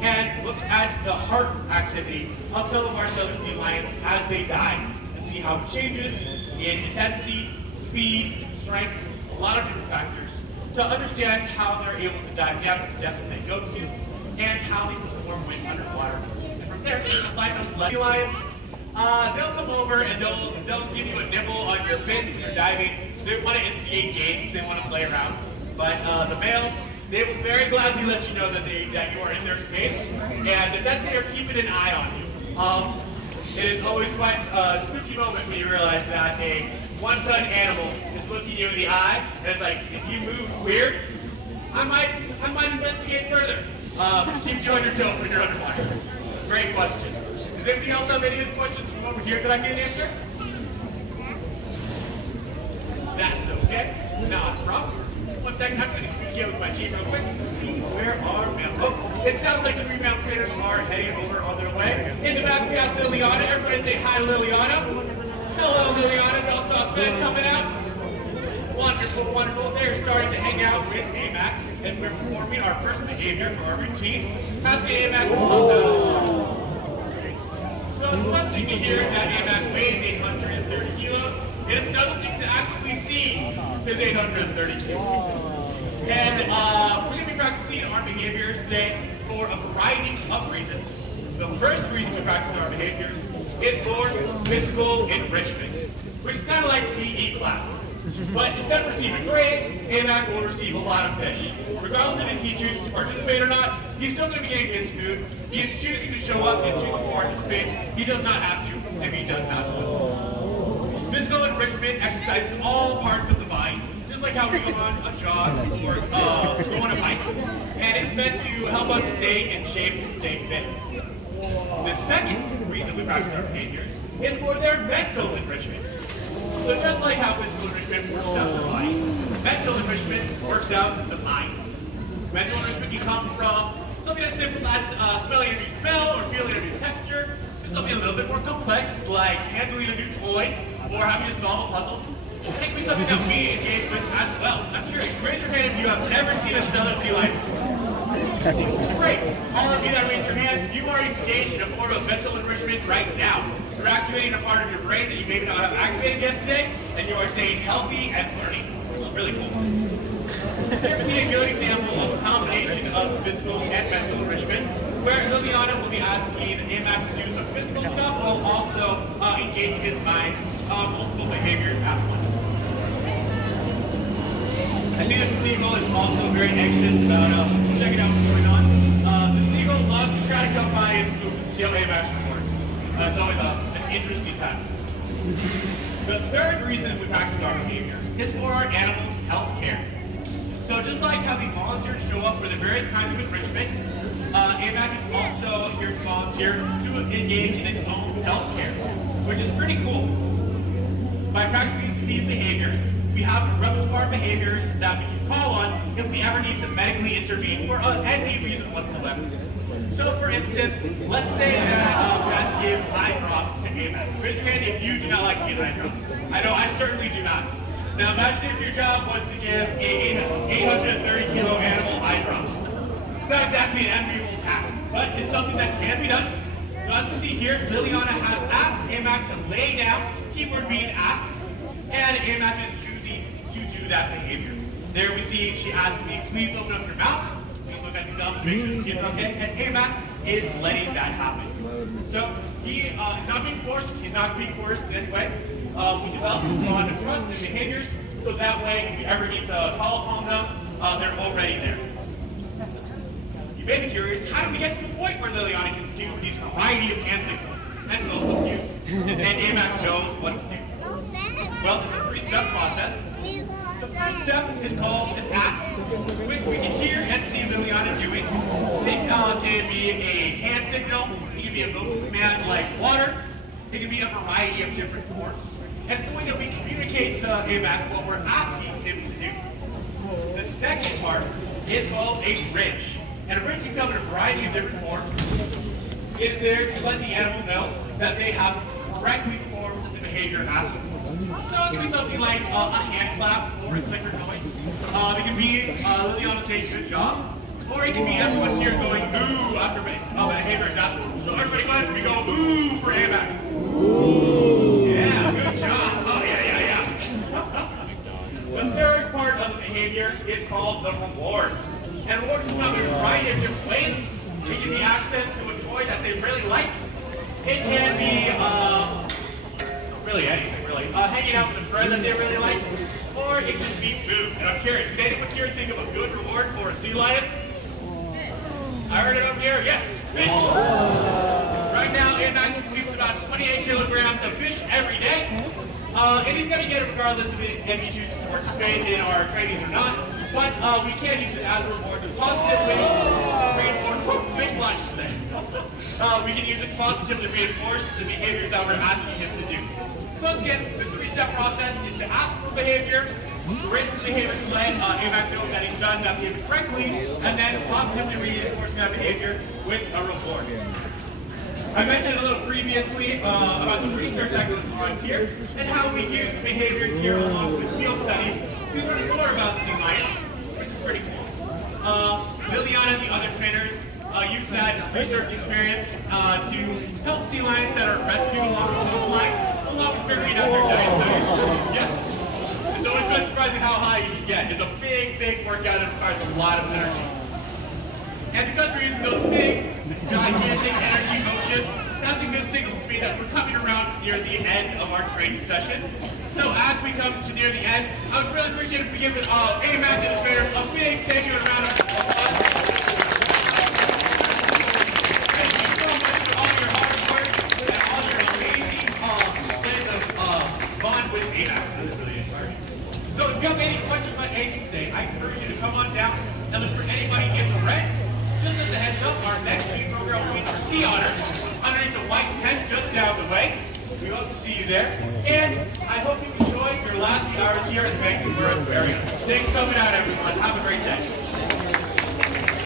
and looks at the heart activity of some of our southern sea lions as they dive and see how it changes in intensity, speed, strength, a lot of different factors to understand how they're able to dive down to the depth that they go to and how they perform when underwater. And from there, you can find those sea lions. They'll come over and they'll give you a nibble on your fin when you're diving. They want to instigate games, they want to play around. But the males, they will very gladly let you know that you are in their space and that they are keeping an eye on you. It is always quite a spooky moment when you realize that a one-ton animal is looking you in the eye, and it's like, if you move weird, I might investigate further. Keep you on your toes when you're underwater. Great question. Does anybody else have any other questions from over here that I can answer? That's okay. Not a problem. 1 second, I'm going to communicate with my team real quick to see where our male. Oh, it sounds like the rebound traders are heading over on their way. In the back, we have Liliana. Everybody say hi to Liliana. Hello, Liliana. We also have Ben coming out. Wonderful, wonderful. They're starting to hang out with AMAC, and we're performing our first behavior for our routine. Ask AMAC So it's one thing to hear that AMAC weighs 830 kilos. It's another thing to actually see his 830 kilos. And we're going to be practicing our behaviors today for a variety of reasons. The first reason we practice our behaviors is for physical enrichment, which is kind of like PE class. But instead of receiving a grade, AMAC will receive a lot of fish. Regardless of if he chooses to participate or not, he's still going to be getting his food. He is choosing to show up and choosing to participate. He does not have to if he does not want to. Physical enrichment exercises all parts of the mind, just like how we go on a jog or go on a bike. And it's meant to help us stay in shape and stay fit. The second reason we practice our behaviors is for their mental enrichment. So just like how physical enrichment works out the body, mental enrichment works out the mind. Mental enrichment can come from something as simple as smelling a new smell or feeling a new texture, to something a little bit more complex like handling a new toy or having to solve a puzzle. It can be something that we engage with as well. I'm curious, raise your hand if you have never seen a stellar sea lion before. Great. All of you that raise your hands, you are engaged in a form of mental enrichment right now. You're activating a part of your brain that you maybe not have activated yet today, and you are staying healthy and learning, which is really cool. Here we see a good example of a combination of physical and mental enrichment, where Liliana will be asking AMAC to do some physical stuff while also engaging his mind on multiple behaviors at once. I see that the seagull is also very anxious about checking out what's going on. The seagull loves to try to come by its food and steal AMAC's reports. It's always an interesting time. The third reason we practice our behavior is for our animals' health care. So just like having volunteers show up for the various kinds of enrichment, AMAC is also here to volunteer to engage in its own health care, which is pretty cool. By practicing these behaviors, we have a repertoire of behaviors that we can call on if we ever need to medically intervene for any reason whatsoever. So for instance, let's say that we had to give eye drops to AMAC. Raise your hand if you do not like to give eye drops. I know I certainly do not. Now imagine if your job was to give a 830 kilo animal eye drops. It's not exactly an enviable task, but it's something that can be done. So as we see here, Liliana has asked AMAC to lay down, keyword being asked, and AMAC is choosing to do that behavior. There we see she asked me, please open up your mouth. Look at the gums, make sure the teeth are okay, and AMAC is letting that happen. So he is not being forced, he's not being coerced in any way. We develop this bond of trust and behaviors, so that way if we ever need to call upon them, they're already there. You may be curious, how do we get to the point where Liliana can do these variety of hand signals and vocal cues, and AMAC knows what to do? Well, it's a 3-step process. The first step is called an ask, which we can hear and see Liliana doing. It can be a hand signal, it can be a vocal command like water, it can be a variety of different forms. And it's the way that we communicate to AMAC what we're asking him to do. The second part is called a bridge. And a bridge can come in a variety of different forms. It is there to let the animal know that they have correctly performed the behavior asked of them. So it can be something like a hand clap or a clicker noise. It can be Liliana saying good job, or it can be everyone here going ooh after ways. It can be access to a toy that they really like. It can be really anything, really. Hanging out with a friend that they really like. Or it can be food. And I'm curious, did anyone here think of a good reward for a sea lion? I heard it up here. Yes, fish. Right now, A-Mac consumes about 28 kilograms of fish every day. And he's going to get it regardless of if he chooses to participate in our trainings or not. But we can use it as a reward to positively reinforce fish lunch today. We can use it to positively reinforce the behaviors that we're asking him to do. So once again, the three-step process is to ask for behavior, raise the behavior to let A-Mac know that he's done that behavior correctly, and then positively reinforcing that behavior with a reward. I mentioned a little previously about the research that goes on here and how we use the behaviors here along with field studies to learn more about sea lions, which is pretty cool. Liliana and the other trainers use that research experience to help sea lions that are rescued along the coastline, along with figuring out their diet studies. Yes, it's always been surprising how high you can get. It's a big, big workout that requires a lot of energy. And because we're using those big, gigantic energy motions, that's a good signal to me that we're coming around to near the end of our training session. So as we come to near the end, I would really appreciate if we give A-Mac and his trainers a big thank you and round of applause. Thank you so much for all your hard work and all your amazing ways of bond with A-Mac. That's really inspiring. So if you have any questions on anything today, I encourage you to come on down and look for anybody in the red. Just as a heads up, our next meeting program will be our Sea Honors underneath the white tent just down the way. We hope to see you there. And I hope you enjoyed your last few hours here at the Vancouver Aquarium. Thanks for coming out, everyone. Have a great day.